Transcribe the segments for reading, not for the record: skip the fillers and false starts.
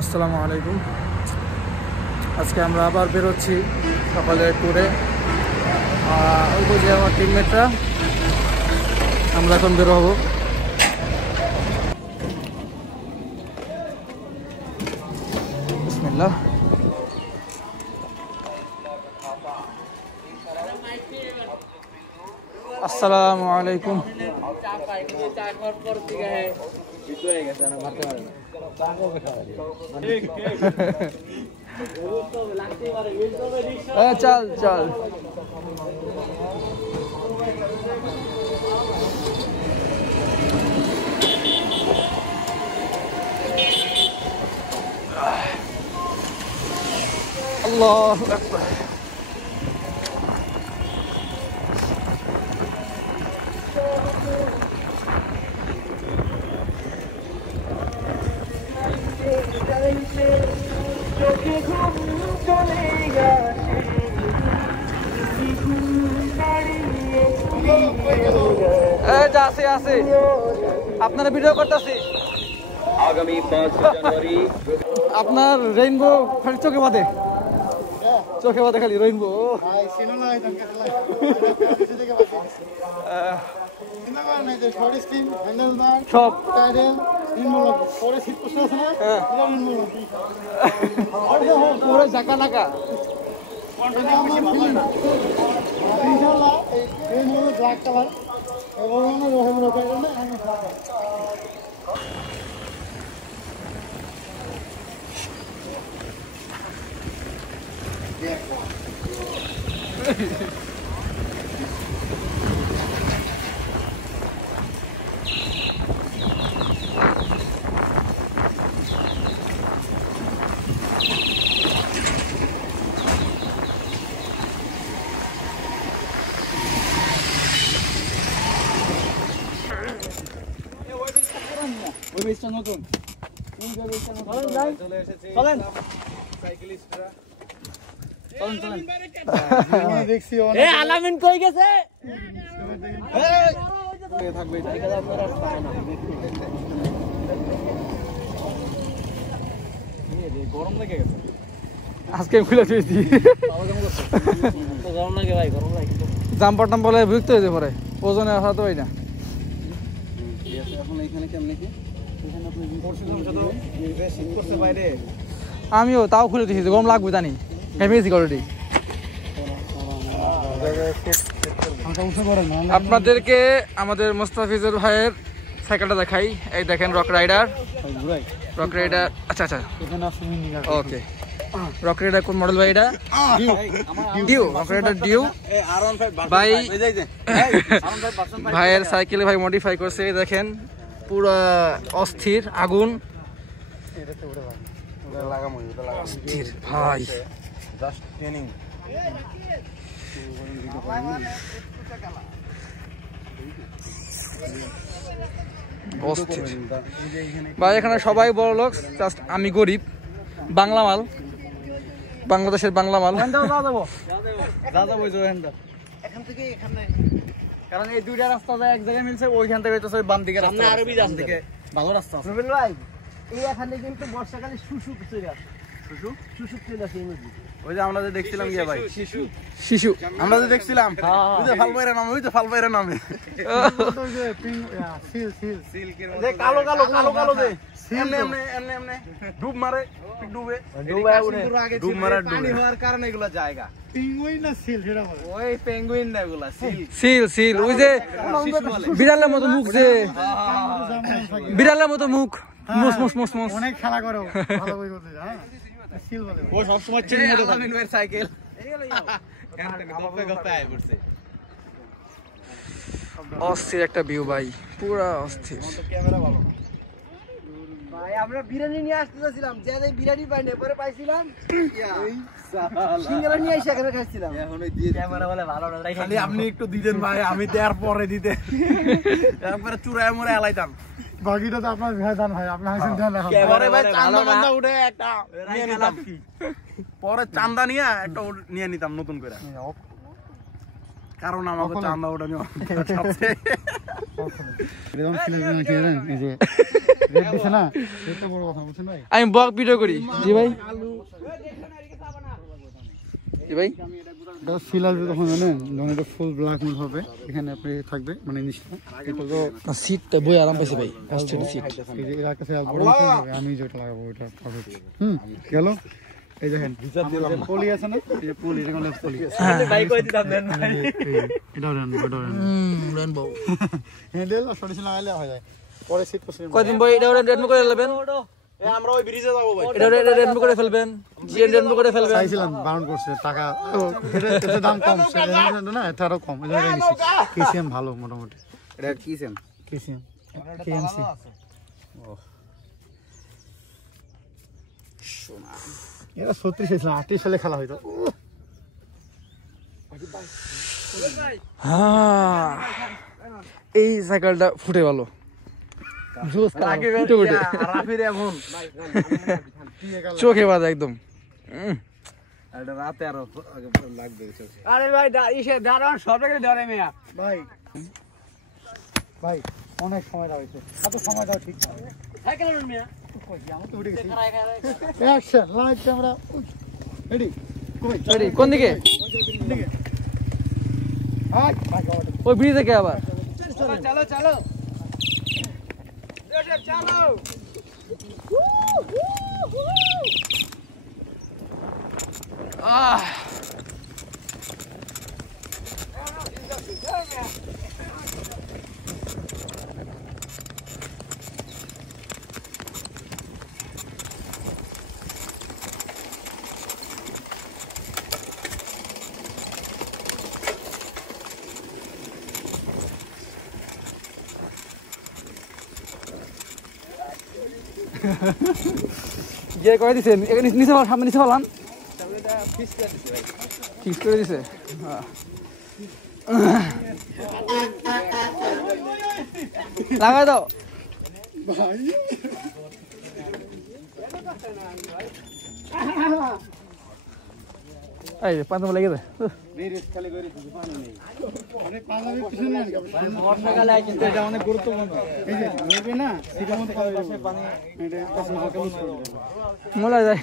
আসসালামু আলাইকুম। আজকে আমরা আবার বেরোচ্ছি সকালের ট্যুরে। ওই বুঝে আমার টিমমেটরা, আমরা এখন বেরো হবো। বিসমিল্লাহ। আসসালামু আলাইকুম। চল চল। আল্লাহু আকবার। আপনারা ভিডিও করতেছি। আগামী 5 জানুয়ারি আপনার রেইনবো খালি চোখে বাঁধে, চোখে বাঁধে খালি রেইনবো। সব পুরো জাকা নাকা। নতুন আলামিন কই গেছে? গরম লেগে গেছে আজকে খুলে দিয়েছি। গরম লাগে ভাই, গরম লাগে। জাম্পার টাম্পার বিরক্ত হয়ে পরে ওজনে আসা তো হয় না। আমিও তাও খুলে দিয়েছি, গরম লাগবে জানি। অলরেডি আপনাদেরকে আমাদের মোস্তাফিজুর ভাইয়ের সাইকেলটা দেখাই। এই দেখেন রক রাইডার। আচ্ছা আচ্ছা ওকে। রক রাইডার কোন মডেল ভাই? এটা ডিউ। রক রাইডার ডিউ ভাই। ভাইয়ের সাইকেলে ভাই মডিফাই করছে। দেখেন পুরো অস্থির আগুন। অস্থির ভাই। অস্থির ভাই। এখানে সবাই বড় লোক, জাস্ট আমি গরিব। বাংলা মাল, বাংলাদেশের বাংলা মাল। কারণ এই দুইটা রাস্তা এক জায়গায় মিলছে, ওইখান থেকে বাম দিকে ভালো রাস্তা আছে ভাই। এই এখানে কিন্তু বর্ষাকালে শুশুক চলে আসে। শুশুক চলে আসে। ওই যে আমরা যে দেখছিলাম গিয়া ভাই, শিশু আমরা যে দেখছিলাম, ওই যে ফালবাইরা নামে, ওই যে ফালবাইরা নামে কালো কালো কালো কালো যে এমনে এমনে এমনে এমনে ডুব মারে, ডুবে ডুব মারে। পানি হওয়ার কারণে এগুলা জায়গা পেঙ্গুইন না সিল, সেটা বলে। ওই পেঙ্গুইন না, এগুলা সিল। সিল ওই যে বিড়ালের মতো মুখ, যে বিড়ালের মতো মুখ, মুস মুস মুস মুস। অনেক খেলা করে ভালো বই করতে যায়। সিল বলে ও সব সময় চেনে মতো আমিনের সাইকেল। অস্থির একটা ভিউ ভাই, পুরা অস্থির। ক্যামেরা ভালো ভাই। আমরা বিরিয়ানি নিয়ে আসতে যাচ্ছিলাম, যে বিরিয়ানি পাই না, পরে পাইছিলাম সিঙ্গারা নিয়ে এসে এখানে খাচ্ছিলাম। এখন ওই দিয়ে ক্যামেরা বলে ভালো না, খালি আপনি একটু দিতেন ভাই, আমি দেওয়ার পরে দিতে একবারে চুরায় মরে এলাইতাম। বাকিটা তো আপনার ভাই জান ভাই, আপনি হাসেন দেন না। পরে ভাই চান্দা বান্দা উঠে একটা নিয়ে নিতাম, পরে চান্দা নিয়ে একটা নিয়ে নিতাম নতুন করে। কারণ আমাকে চান্দা ওটা নিয়ে আমি ব্লগ ভিডিও করি জি ভাই জি ভাই ফিল আসবে তখন জানেন যখন এটা ফুল ব্ল্যাক মোড হবে এখানে আপনি থাকবে মানে নিচটা এটা তো সিটটা বই আরাম পাইছে ভাই অস্ট্রেলিয়া সিট এর কাছে আমি যেটা লাগাবো ওটা পাবে গেল এই দেখেন পলি আছে না এই যে পলি এরকম পলি ভাই কই দিতাম দেন ভাই এটা রেনবো হ্যান্ডেল আর সরিষা লাগাইলে হয়ে যায় পরে সিট পছন্দ কয়দিন ভাই এটা রেনবো করে নেবেন আমরা ওই ব্রিজে যাব ভাই এটা রেনবো করে ফেলবেন জিএন রেনবো করে ফেলবেন চাইছিলাম বাউন্ড করছে টাকা এটা দাম কম না এটা আরো কম এটা নিছি কেসিএম ভালো মোটামুটি এটা কিসেম কেসিএম কেএমসি সোনা এটা 36 ছিল 38 সালে খেলা হইতো এই সাইকেলটা ফুটে ভালো চোখে বাজে একদম রাতে আরো লাগবে আরে ভাই দাঁড়ান সব জায়গায় ধরে মেয়া ভাই ভাই অনেক সময় দাও হইছে এত সময় দাও ঠিক না সাইকেল মেয়া অ্যাকশন লাইভ ক্যামেরা রেডি কোন দিকে হাই ওই ব্রিজ থেকে আবার চলো চলো চলো চলো গিয়ে করে দিছেন এখানে নিচে সামনে নিচে ফেলান ফিক্স করে দিছে লাগাই দাও এই পাঁচ লেগে যায় অনেক গুরুত্বপূর্ণ এই যে নেবে না এটা মধ্যে পানি মজা যায়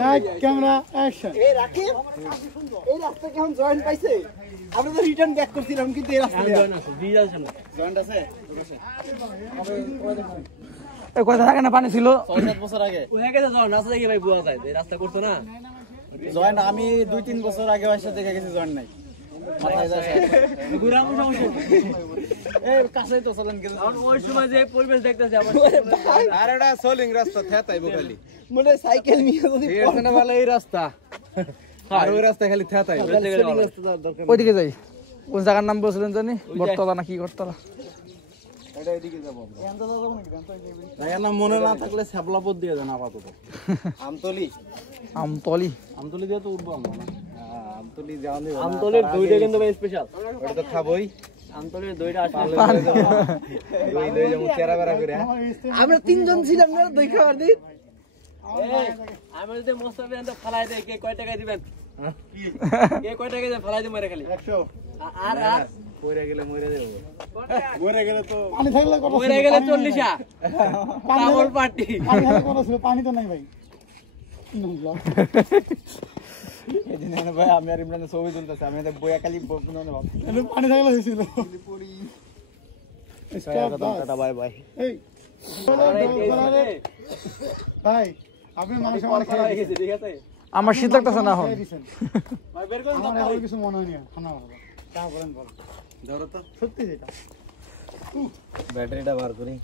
লাইট ক্যামেরা অ্যাকশন এই রাকিব এই রাস্তা কেমন জয়েন্ট পাইছে আমরা তো রিটার্ন ব্যাক করছিলাম কিন্তু এই রাস্তা জয়েন্ট আছে এই কথা থাকে না পানি ছিল 6-7 বছর আগে হয়ে গেছে জয়েন্ট রাস্তা দেখে ভাই বুয়া যায় এই রাস্তা করতো না জয়েন্ট আমি 2-3 বছর আগে আসে দেখে গেছি জয়েন্ট নাই মাথায় যায় ঘুরামু সমস্যা এই কাছেই তো চলেন কিন্তু ওই সময় যে পরিবেশ দেখতেছে আমার আর এটা সোলিং রাস্তা থেতাইবো খালি মনে সাইকেল নিয়ে যদি এখানে ভালো এই রাস্তা আর ওই রাস্তা খালি থেতাইবো দরকার ওইদিকে যাই কোন জায়গার নাম বলছিলেন জানি বটতলা না কি করতলা এটা এদিকে যাব আমরা এর নাম মনে না থাকলে ছাবলাপথ দিয়ে দেন আপাতত আমতলি আমতলি আমতলি দিয়ে তো উঠবো আমরা আমতলি যাওয়া নেই আমতলের দইটা কিন্তু ভাই স্পেশাল ওটা তো খাবোই আমতলের দইটা আসলে দই লই যাবো চেরা বেরা করে আমরা তিনজন ছিলাম না দই খাওয়ার দিন আমি যদি মোস্তাফি আনতে ফালাই দেই কে কয় টাকা দিবেন কে কয় টাকা দিবেন ফালাই দিই মারে খালি 100 আর পয়রা গেলে মরে যাবো মরে গেলে তো পানি থাকলে কত মরে গেলে 40 পাগল পার্টি পানি থাকলে কত ছিল পানি তো নাই ভাই এদিন ভাই আমি আর ইমরানের ছবি তুলতেছি আমি এটা বইয়া খালি পানি থাকলে হয়েছিল টাটা বাই বাই এই ভাই আপনি মানুষ আমার হয়ে গেছে ঠিক আছে আমার শীত লাগতেছে না এখন ভাই বের করে আমার আর কিছু মনে হয়নি খানা ভালো তা বলেন বল ধরো তো সত্যি যেটা ব্যাটারিটা বার করি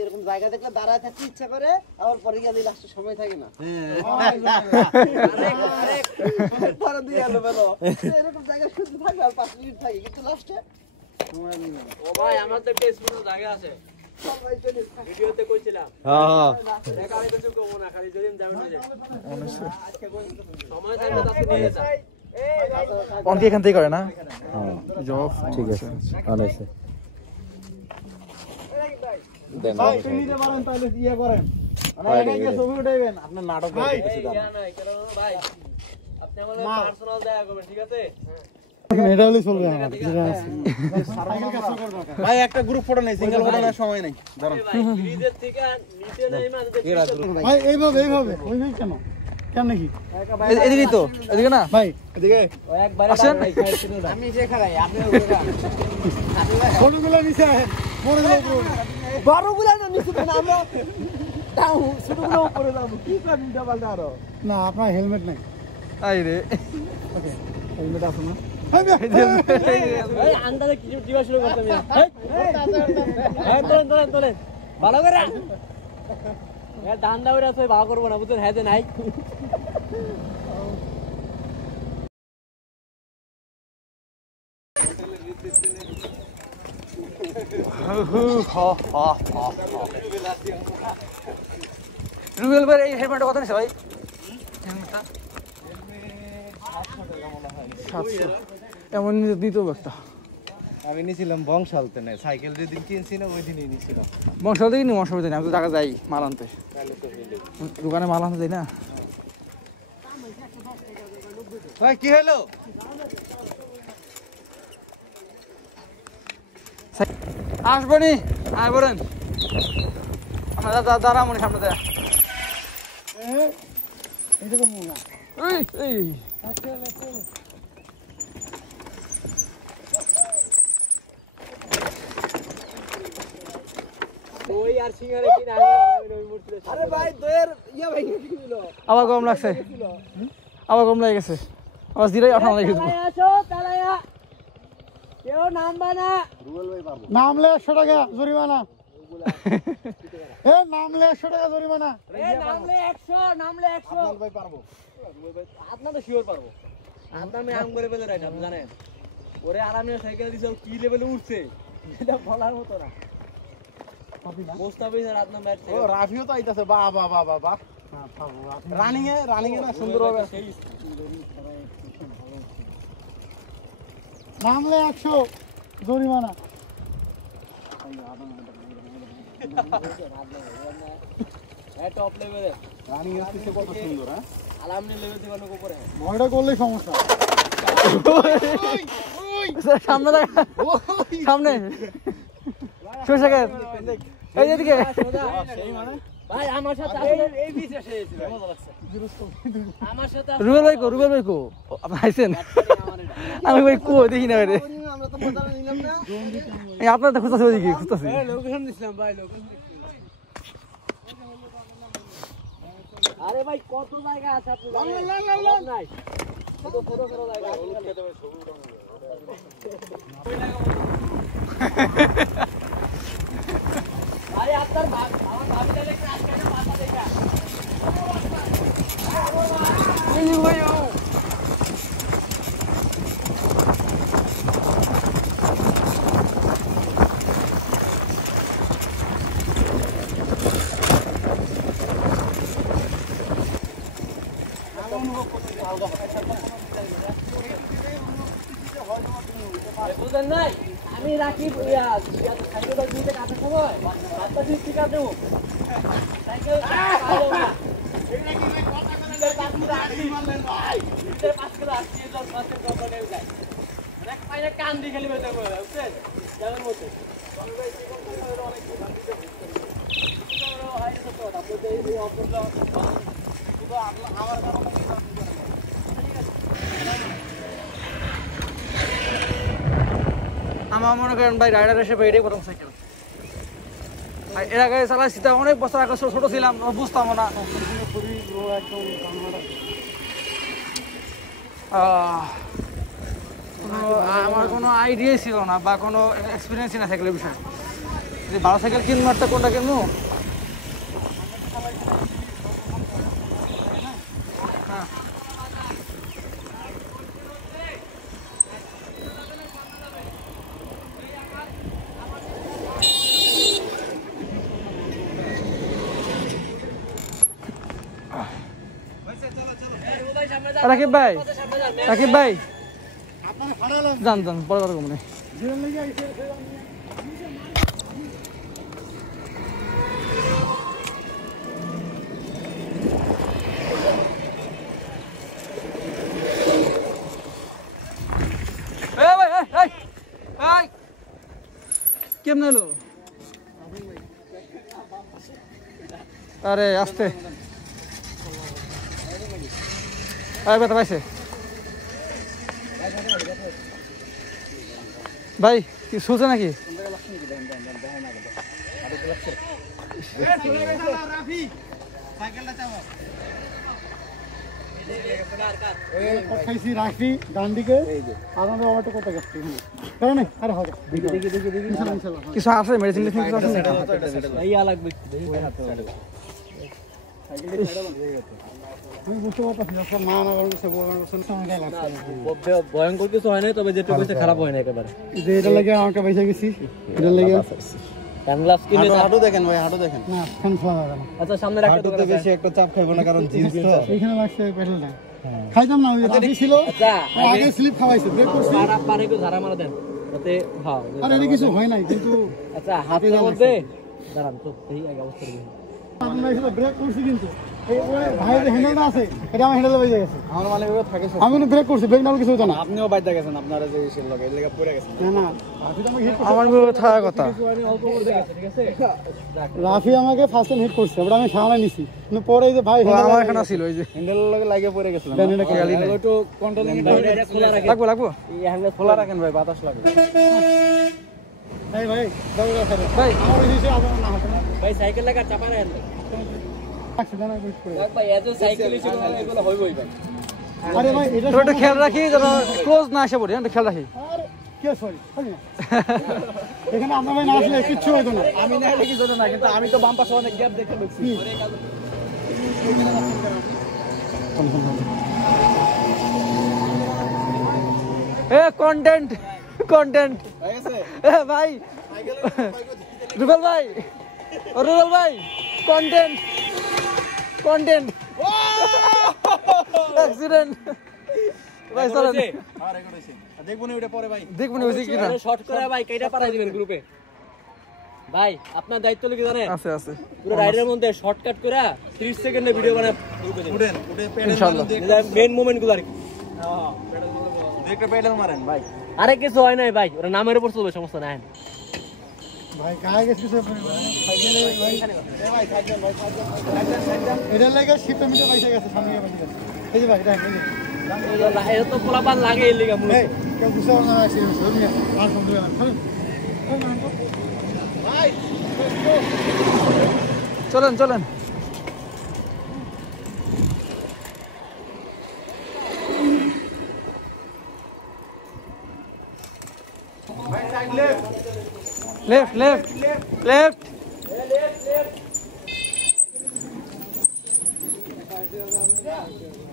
এরকম জায়গা দেখলে দাঁড়ায় থাকতে ইচ্ছা করে আবার পরে গিয়ে লাস্টে সময় থাকে না এরকম জায়গা শুধু থাকবে আর 5 মিনিট থাকে কিন্তু লাস্টে ও ভাই আমার তো একটা স্পেশাল জায়গা আছে ভিডিওতে কইছিলাম হ্যাঁ দেখা আর কিছু কম না খালি যদি যাবেন না সময় থাকলে তাতে নিয়ে যা অনেকে এখান থেকে করে না জব ঠিক আছে ভালো আছে দেন ভাই আপনি নিতে পারেন তাহলে ইয়ে করেন ছবি উঠাইবেন আপনার নাটক ভাই ভাই আপনি আমাদের পার্সোনাল দেখা করবেন ঠিক আছে এটা হলে চলবে আমার ভাই একটা গ্রুপ ফটো নেই সিঙ্গেল ফটো নেওয়ার সময় নেই ভাই ব্রিজের থেকে নিচে নেই মাঝে ভাই এইভাবে ওইভাবে কেন কেন নাকি এদিকে তো এদিকে না ভাই এদিকে একবার আসেন আমি যে খারাই আপনি ফটোগুলো নিচে আসেন বড়গুলা না নিচে না আমরা তাও ছোটগুলো উপরে যাবো কি করবেন ডাবল আরো না আপনার হেলমেট নাই আই রে ওকে হেলমেট আছে না এই আন্দাজে কিছু দিবা শুরু করতে আমি এই তোলেন ভালো করে এ ডান্ডা উড়ে আছে ভালো করব না বুঝছেন হ্যাঁ যে নাই রুবেল ভাই এই হেলমেটটা কত নিছে ভাই হেলমেটটা 700 এমন দিত একটা আমি নিছিলাম বংশালতে না সাইকেল যেদিন কিনছি না ওই দিনই নিছিলাম বংশাল থেকে নিয়ে অসুবিধা নেই আমি তো টাকা যাই মাল আনতে দোকানে মাল আনতে যাই না ভাই কি হলো আসবনি আয় বলেন আমরা দাঁড়া মনে সামনে দেয় এটা তো মোনা এই ওই আর সিঙ্গারে কি না ওই মূর্তি আরে ভাই তোর ইয়া ভাই কি হলো আবার গরম লাগছে আবার গরম লাগে গেছে আবার জিরাই আঠানো লাগে গেছে আসো চালায়া কেউ নামবা না নামলে 100 টাকা জরিমানা নামলে 100 টাকা জরিমানা এই নামলে 100 নামলে 100 ভাই পারবো আপনার তো শিওর পারবো আপনার আমি আম করে ফেলে রাখি আপনি জানেন ওরে আরামে সাইকেল দিছে কি লেভেলে উঠছে এটা বলার মতো না মোস্তাফিজ আর আপনার ম্যাচ ও রাফিও তো আইতাছে বাহ বাহ বাহ বাহ বাহ রানিং এ না সুন্দর হবে নামলে 100 জরিমানা টপ লেভেলে রানিং এর থেকে কত সুন্দর হ্যাঁ আলামনি লেভেল থেকে অনেক উপরে ভয়টা করলেই সমস্যা সামনে দেখা সামনে শোষা গেছে এই এদিকে ভাই আমার সাথে এই বিচে এসেছিল মজা লাগছে আমার সাথে রুবেল ভাই কো আপনি আইছেন আমি ভাই কো দেখি না রে আমরা তো মজা নিলাম না এই আপনার তো খুঁজতাছে ওইদিকে খুঁজতাছে লোকেশন দিছিলাম ভাই লোকেশন আরে ভাই কত জায়গা আছে আপনি জানেন নাই কত ছোট ছোট জায়গা হলুদ খেতে হবে ছবি উঠানো ভাই আপনার আমার ভাবি তাহলে ক্রাশ করে পাতা দেখা বুঝলেন নাই আমি রাখি সাইকেলটা দিতে কাটার সময় রাস্তা দিয়ে ঠিক আছে সাইকেল কান দিয়ে খেলি বুঝছেন যেমন মতো আমার মনে করেন ভাই রাইডার এসে এটাই প্রথম সাইকেল এর আগে চালাইছি তা অনেক বছর আগে ছোট ছিলাম বুঝতাম না আমার কোনো আইডিয়াই ছিল না বা কোনো এক্সপিরিয়েন্সই না সাইকেলের বিষয়ে যে ভালো সাইকেল কিনবো একটা কোনটা কিনবো হ্যাঁ রাকিব ভাই যান পরে কথা কমনে কেমনে হলো আরে আস্তে আরে বেটা পাইছে ভাই কি শুনছে নাকি খাইছি রাখি ডান দিকে আমাদের ওভারটা করতে গেছে কারণ আরে হবে কিছু আছে মেডিসিন কিছু আছে এই লাগবে আমি বুঝতে পারছি না মা না বলছে সময় লাগছে ভয়ঙ্কর কিছু হয় না তবে যেটা কইছে খারাপ হয় না একেবারে যে এটা লাগে আমাকে পয়সা গেছি এটা লাগে সানগ্লাস কিনে হাঁটু দেখেন ভাই হাঁটু দেখেন না ফ্যান ফ্লা লাগানো আচ্ছা সামনে রাখতে তো বেশি একটা চাপ খাইবো না কারণ জিন্স তো এখানে লাগছে পেট্রোলটা খাইতাম না ওই রাখি ছিল আচ্ছা আগে স্লিপ খাওয়াইছে ব্রেক করছি পারে একটু ধারা মারা দেন তাতে হ্যাঁ আর এটা কিছু হয় নাই কিন্তু আচ্ছা হাতের মধ্যে দাঁড়ান তো এই আগে অবস্থা দেখুন আমরা এসে ব্রেক করছি কিন্তু এই ওই ভাইয়ের হ্যান্ডেলটা আছে এটা আমার হ্যান্ডেলে বেজে গেছে আমার মানে ওই থাকে আমি কিন্তু ব্রেক করছি ব্রেক নাও কিছু হতো না আপনিও বাইদা গেছেন আপনারা যে এসে লগে এর লাগা পড়ে গেছেন না না রাফি তো আমাকে হিট করছে আমার বলে থাকার কথা অল্প করে দেখেছে ঠিক আছে রাফি আমাকে ফার্স্ট টাইম হিট করছে ওটা আমি সামনে নিছি কিন্তু পরে এই যে ভাই আমার এখানে ছিল ওই যে হ্যান্ডেলের লগে লাগিয়ে পড়ে গেছিলাম এটা খেয়ালই নাই একটু কন্ট্রোলিং এটা খোলা রাখেন লাগবো লাগবো এই হ্যান্ডেল খোলা রাখেন ভাই বাতাস লাগে এই ভাই দাও ভাই আমার ওই যে আবার না হবে না ভাই সাইকেল লাগা চাপা রাখেন অ্যাক্সিডেন্ট হয়ে পড়ে দেখ ভাই এত সাইকেল ছিল এগুলো হইবই ভাই আরে ভাই এটা একটু খেয়াল রাখি যেন ক্লোজ না আসে পড়ে এটা খেয়াল রাখি আরে কে সরি এখানে আমরা ভাই না আসলে কিচ্ছু হইতো না আমি না হলে কি জানো না কিন্তু আমি তো বাম পাশে অনেক গ্যাপ দেখতে পাচ্ছি এ কন্টেন্ট কন্টেন্ট হয়ে গেছে এ ভাই রুবেল ভাই রুবেল ভাই কন্টেন্ট কন্টেন্ট অ্যাক্সিডেন্ট ভাই চলেন আর রেকর্ড হইছে দেখবো না ওটা পরে ভাই দেখবেন হইছে কি না শর্ট করে ভাই কয়টা পাঠাই দিবেন গ্রুপে ভাই আপনার দায়িত্ব কি জানেন আছে আছে পুরো রাইডের মধ্যে শর্টকাট করে 30 সেকেন্ডে ভিডিও বানায় গ্রুপে দিবেন উঠেন উঠে পেডাল ইনশাআল্লাহ মেইন মোমেন্টগুলো আর কি হ্যাঁ দেখতে পেডাল মারেন ভাই আরে কিছু হয় নাই ভাই ওরা নামের উপর চলবে সমস্যা নাই ভাই কায় গেছে কিছু সাইকেলে ভাই এ ভাই সাইকেল ভাই সাইকেল এটা লাগে শীতের মধ্যে পয়সা গেছে সামনে গেছে এই যে ভাই এটা এটা তো পোলাপান লাগে এই লিগা মূলত এই কেউ বুঝতে পারবে না সেই ধরে আর ফোন দিবেন ভাই চলেন চলেন लेफ्ट लेफ्ट लेफ्ट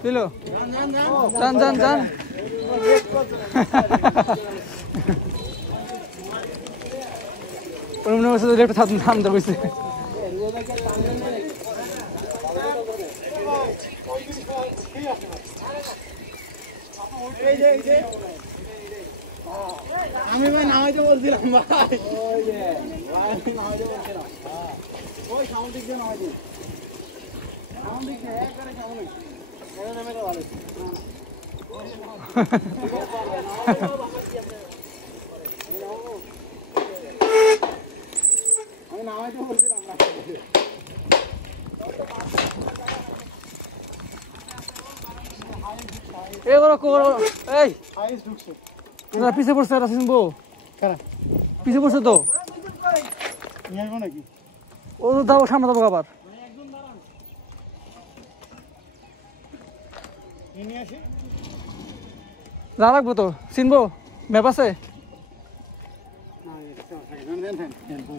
पिलो जान जान जान उन्होंने वैसे तो लेफ्ट था नाम दर वैसे আমি ভাই নামাইতে বলছিলাম ভাই ওই যে ভাই নামাইতে বলছিলাম ওই সাউন্ড দিক দিয়ে নামাইতে সাউন্ড দিক দিয়ে একবারে সাউন্ড এটা নেমে তো ভালো আমি নামাইতে বলছিলাম এবারে কোর এই আইস ঢুকছে না পিছে পড়ছে রাসিন বো কারা পিছে পড়ছে তো নিয়ে আসবো নাকি ও তো দাও সামনে দাও আবার নিয়ে আসি যা লাগবো তো চিনবো ম্যাপ আছে না এটা দেন